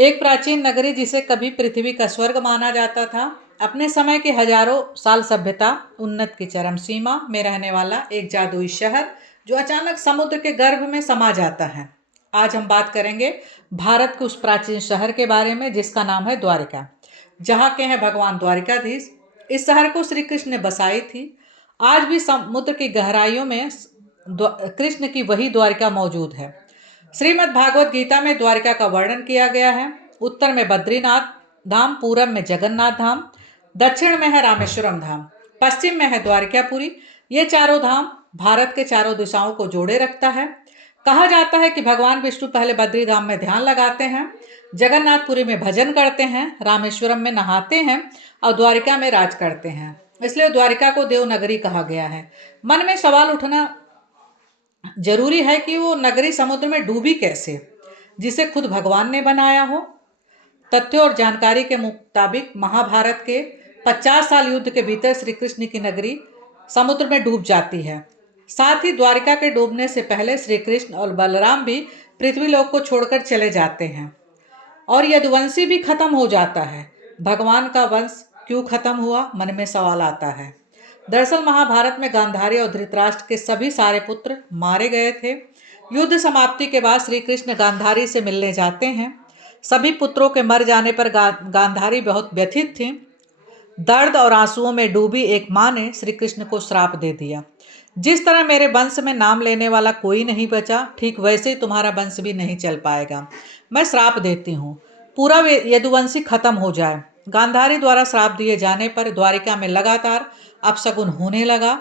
एक प्राचीन नगरी जिसे कभी पृथ्वी का स्वर्ग माना जाता था, अपने समय की हजारों साल सभ्यता उन्नत की चरम सीमा में रहने वाला एक जादुई शहर जो अचानक समुद्र के गर्भ में समा जाता है। आज हम बात करेंगे भारत के उस प्राचीन शहर के बारे में जिसका नाम है द्वारिका, जहाँ के हैं भगवान द्वारिकाधीश। इस शहर को श्री कृष्ण ने बसाई थी। आज भी समुद्र की गहराइयों में कृष्ण की वही द्वारिका मौजूद है। श्रीमद् भागवत गीता में द्वारिका का वर्णन किया गया है। उत्तर में बद्रीनाथ धाम, पूरब में जगन्नाथ धाम, दक्षिण में है रामेश्वरम धाम, पश्चिम में है द्वारिकापुरी। ये चारों धाम भारत के चारों दिशाओं को जोड़े रखता है। कहा जाता है कि भगवान विष्णु पहले बद्री धाम में ध्यान लगाते हैं, जगन्नाथपुरी में भजन करते हैं, रामेश्वरम में नहाते हैं और द्वारिका में राज करते हैं। इसलिए द्वारिका को देवनगरी कहा गया है। मन में सवाल उठना जरूरी है कि वो नगरी समुद्र में डूबी कैसे, जिसे खुद भगवान ने बनाया हो। तथ्यों और जानकारी के मुताबिक महाभारत के 50 साल युद्ध के भीतर श्री कृष्ण की नगरी समुद्र में डूब जाती है। साथ ही द्वारिका के डूबने से पहले श्री कृष्ण और बलराम भी पृथ्वीलोक को छोड़कर चले जाते हैं और यदुवंशी भी खत्म हो जाता है। भगवान का वंश क्यों खत्म हुआ, मन में सवाल आता है। दरअसल महाभारत में गांधारी और धृतराष्ट्र के सभी सारे पुत्र मारे गए थे। युद्ध समाप्ति के बाद श्री कृष्ण गांधारी से मिलने जाते हैं। सभी पुत्रों के मर जाने पर गांधारी बहुत व्यथित थी। दर्द और आंसुओं में डूबी एक माँ ने श्री कृष्ण को श्राप दे दिया, जिस तरह मेरे वंश में नाम लेने वाला कोई नहीं बचा, ठीक वैसे ही तुम्हारा वंश भी नहीं चल पाएगा। मैं श्राप देती हूँ, पूरा यदुवंशी खत्म हो जाए। गांधारी द्वारा श्राप दिए जाने पर द्वारिका में लगातार अपशकुन होने लगा।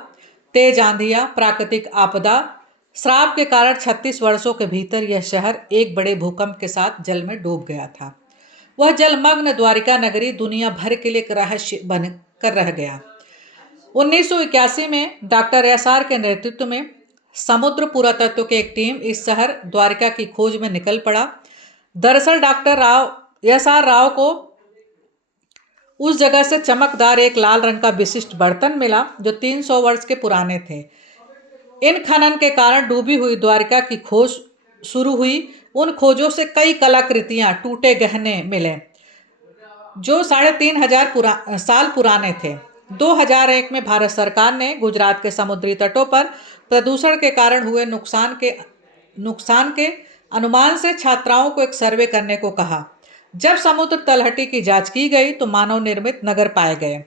तेज आंधियां, प्राकृतिक आपदा, श्राप के कारण 36 वर्षों के भीतर यह शहर एक बड़े भूकंप के साथ जल में डूब गया था। वह जलमग्न द्वारिका नगरी दुनिया भर के लिए एक रहस्य बनकर रह गया। 1981 में डॉक्टर SR के नेतृत्व में समुद्र पुरातत्व की एक टीम इस शहर द्वारिका की खोज में निकल पड़ा। दरअसल डॉक्टर SR राव को उस जगह से चमकदार एक लाल रंग का विशिष्ट बर्तन मिला जो 300 वर्ष के पुराने थे। इन खनन के कारण डूबी हुई द्वारिका की खोज शुरू हुई। उन खोजों से कई कलाकृतियां, टूटे गहने मिले जो 3500 साल पुराने थे। 2001 में भारत सरकार ने गुजरात के समुद्री तटों पर प्रदूषण के कारण हुए नुकसान के अनुमान से छात्राओं को एक सर्वे करने को कहा। जब समुद्र तलहटी की जांच की गई तो मानव निर्मित नगर पाए गए।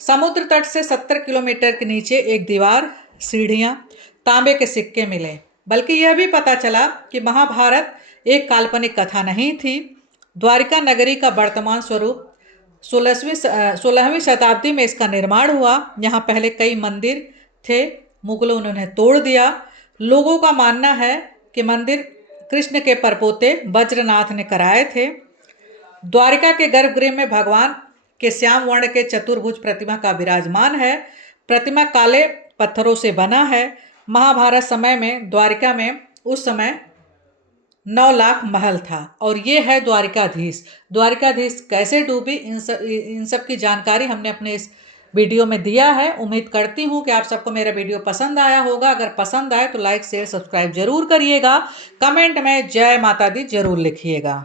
समुद्र तट से 70 किलोमीटर के नीचे एक दीवार, सीढ़ियां, तांबे के सिक्के मिले। बल्कि यह भी पता चला कि महाभारत एक काल्पनिक कथा नहीं थी। द्वारिका नगरी का वर्तमान स्वरूप 16वीं शताब्दी में इसका निर्माण हुआ। यहाँ पहले कई मंदिर थे, मुगलों ने उन्हें तोड़ दिया। लोगों का मानना है कि मंदिर कृष्ण के परपोते वज्रनाथ ने कराए थे। द्वारिका के गर्भगृह में भगवान के श्याम वर्ण के चतुर्भुज प्रतिमा का विराजमान है। प्रतिमा काले पत्थरों से बना है। महाभारत समय में द्वारिका में उस समय 9 लाख महल था और ये है द्वारिकाधीश। द्वारिकाधीश कैसे डूबी, इन सब की जानकारी हमने अपने इस वीडियो में दिया है। उम्मीद करती हूँ कि आप सबको मेरा वीडियो पसंद आया होगा। अगर पसंद आए तो लाइक, शेयर, सब्सक्राइब जरूर करिएगा। कमेंट में जय माता दी जरूर लिखिएगा।